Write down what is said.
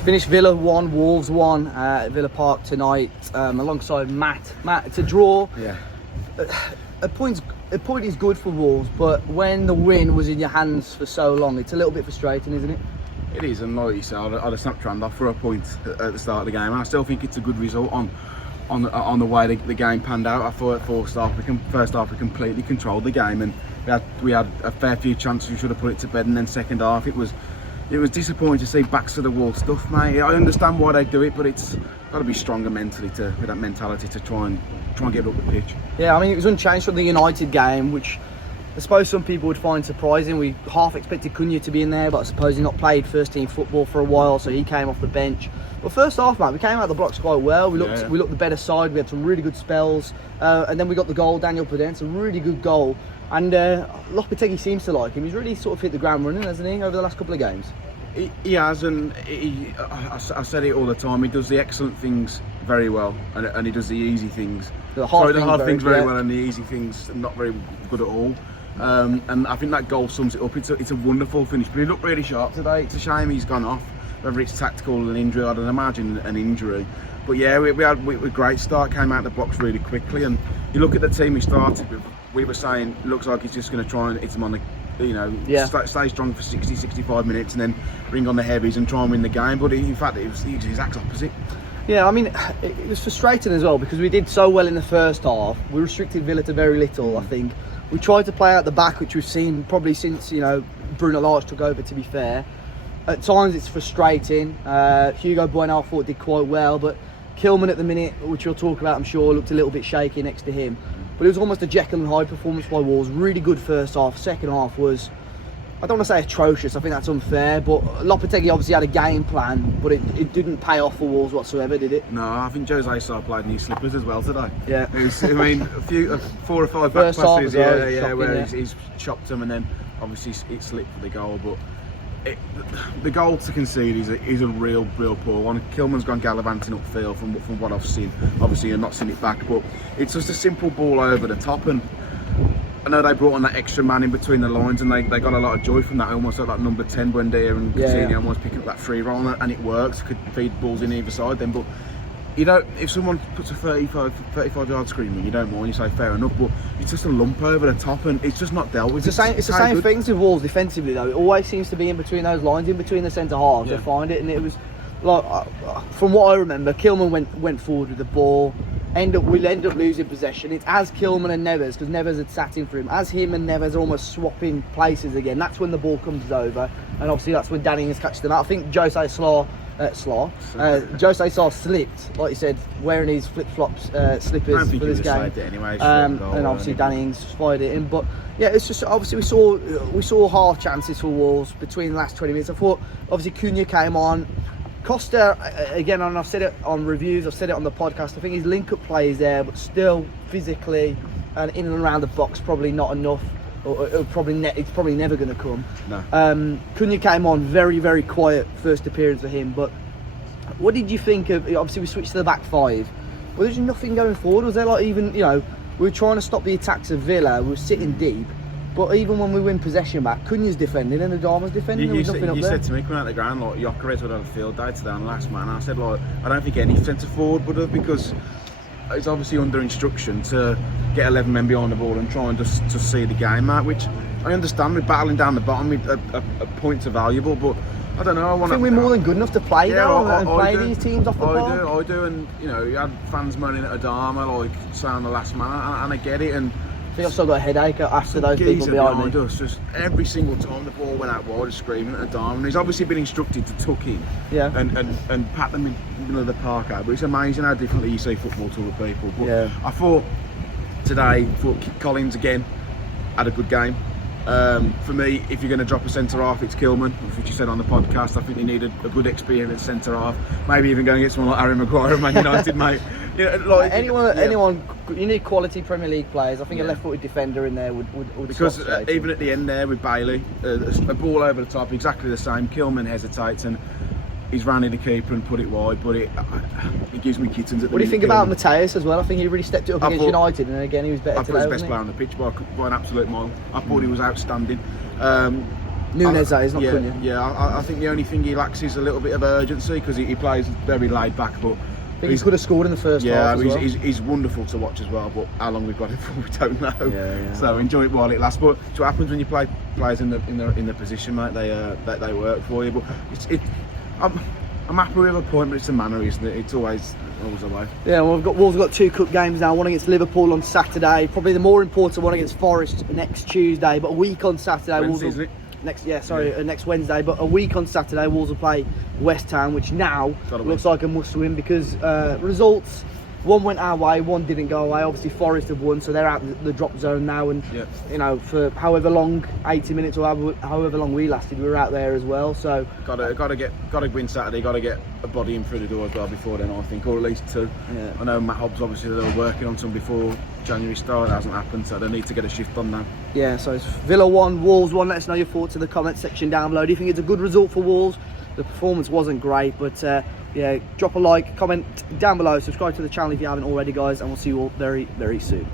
Finished Villa 1, Wolves 1 at Villa Park tonight, alongside Matt. Matt, it's a draw. Yeah. A point is good for Wolves, but when the win was in your hands for so long, it's a little bit frustrating, isn't it? It is, and like you said, I'd have snapped round off for a point at the start of the game, and I still think it's a good result on the way the game panned out. I thought first half we completely controlled the game, and we had a fair few chances. We should have put it to bed, and then second half it was disappointing to see backs to the wall stuff, mate. I understand why they do it, but it's got to be stronger mentally with that mentality to try and get up the pitch. Yeah, I mean, it was unchanged from the United game, which I suppose some people would find surprising. We half expected Cunha to be in there, but I suppose he not played first team football for a while, so he came off the bench. But first half, man, we came out of the blocks quite well. We looked the better side. We had some really good spells, and then we got the goal. Daniel Podence, a really good goal. And Lopetegui seems to like him. He's really sort of hit the ground running, hasn't he, over the last couple of games? He has, and I said it all the time. He does the excellent things very well, and he does the easy things. The hard things very well, and the easy things not very good at all. And I think that goal sums it up. It's a wonderful finish. But he looked really sharp today. It's a shame he's gone off. Whether it's tactical or an injury, I'd imagine an injury. But yeah, we had a great start. Came out the box really quickly, and you look at the team he started with. We were saying, looks like he's just going to try and hit him on the, stay strong for 60, 65 minutes and then bring on the heavies and try and win the game. But in fact, it was the exact opposite. Yeah, I mean, it was frustrating as well because we did so well in the first half. We restricted Villa to very little, I think. We tried to play out the back, which we've seen probably since, Bruno Lage took over, to be fair. At times it's frustrating. Hugo Bueno I thought did quite well, but Kilman at the minute, which we'll talk about I'm sure, looked a little bit shaky next to him. But it was almost a Jekyll and Hyde performance by Wolves. Really good first half. Second half was, I don't want to say atrocious, I think that's unfair, but Lopetegui obviously had a game plan, but it didn't pay off for Wolves whatsoever, did it? No, I think Jose Sarr played in his slippers as well today. Yeah. A few, 4 or 5 back passes, where shocking, he's chopped them and then obviously it slipped for the goal, but the goal to concede is a real poor one. Kilman's gone gallivanting upfield from what I've seen. Obviously, I've not seen it back, but it's just a simple ball over the top. And I know they brought on that extra man in between the lines, and they got a lot of joy from that. Almost like number 10 Buendia and Coutinho almost picking up that free roll, and it works. Could feed balls in either side then, but you don't. If someone puts a 35 yard screen in, you don't mind. You say fair enough, but it's just a lump over the top, and it's just not dealt with. It's the same things with Wolves defensively though. It always seems to be in between those lines, in between the centre halves. They find it, and it was like from what I remember, Kilman went forward with the ball. We'll end up losing possession. It's as Kilman and Neves, because Neves had sat in for him. As him and Neves are almost swapping places again. That's when the ball comes over, and obviously that's when Danny has catched them out. I think Jose Sarr slipped, like you said, wearing his flip-flops slippers for this game. And obviously Danny Ings fired it in. But yeah, it's just obviously we saw half chances for Wolves between the last 20 minutes. I thought obviously Cunha came on. Costa, again, and I've said it on reviews, I've said it on the podcast, I think his link-up play is there, but still physically and in and around the box probably not enough. It's probably never going to come. No. Cunha came on very, very quiet first appearance for him, but what did you think of, obviously we switched to the back five, but there's nothing going forward, was there? Like even, we were trying to stop the attacks of Villa, we were sitting deep, but even when we win possession back, Cunha's defending and Adama's defending, there was nothing up there. You said to me coming out of the ground, like, Gyökeres would have a field day today on the last man. I said, like, I don't think any centre forward would have, because it's obviously under instruction to get 11 men behind the ball and try and just see the game out, which I understand. We're battling down the bottom, a points are valuable, but I don't know. I think we're more than good enough to play and play these teams off the ball. I do, and you had fans moaning at Adama, like saying the last man, and I get it. And I think I've still got a headache after those people behind me. Us, just every single time the ball went out wide, screaming at Adama, and he's obviously been instructed to tuck in, and pat them in the middle of the park out. But it's amazing how differently you see football to other people. But I thought Collins again had a good game. For me, if you're going to drop a centre half, it's Kilman, which you said on the podcast. I think they needed a good experienced centre half. Maybe even going to get someone like Harry Maguire at Man United, mate. Anyone, you need quality Premier League players. I think a left-footed defender in there would because even at the end there with Bailey, a ball over the top, exactly the same. Kilman hesitates and he's rounded the keeper and put it wide, but it gives me kittens at the What do you think about Mateus as well? I think he really stepped it up against United, and again he was better today. I thought he was the best player on the pitch by an absolute mile. I thought he was outstanding. Nunes, that is, not yeah, Cunha. Yeah, I think the only thing he lacks is a little bit of urgency because he plays very laid back, but I think he could have scored in the first yeah, half as well. he's wonderful to watch as well. But how long we've got it for, we don't know. Yeah. So enjoy it while it lasts. But it's what happens when you play players in the position, mate. They work for you. But I'm happy with a point, but it's a manner, isn't it? It's always a way. Yeah, well, Wolves have got 2 cup games now. One against Liverpool on Saturday. Probably the more important one against Forest next Tuesday. But a week on Saturday, Wednesday, Wolves will, isn't it? next Wednesday. But a week on Saturday, Wolves will play West Ham, which now looks like a must-win because results. One went our way, one didn't go away. Obviously, Forest have won, so they're out the drop zone now. And you know, for however long, 80 minutes or however long we lasted, we were out there as well. So gotta win Saturday. Gotta get a body in through the door as well before then, I think, or at least 2. Yeah. I know Matt Hobbs obviously they were working on some before January start. It hasn't happened, so they need to get a shift on now. Yeah, so it's Villa 1, Wolves 1. Let us know your thoughts in the comment section down below. Do you think it's a good result for Wolves? The performance wasn't great, but yeah, drop a like, comment down below, subscribe to the channel if you haven't already, guys, and we'll see you all very, very soon.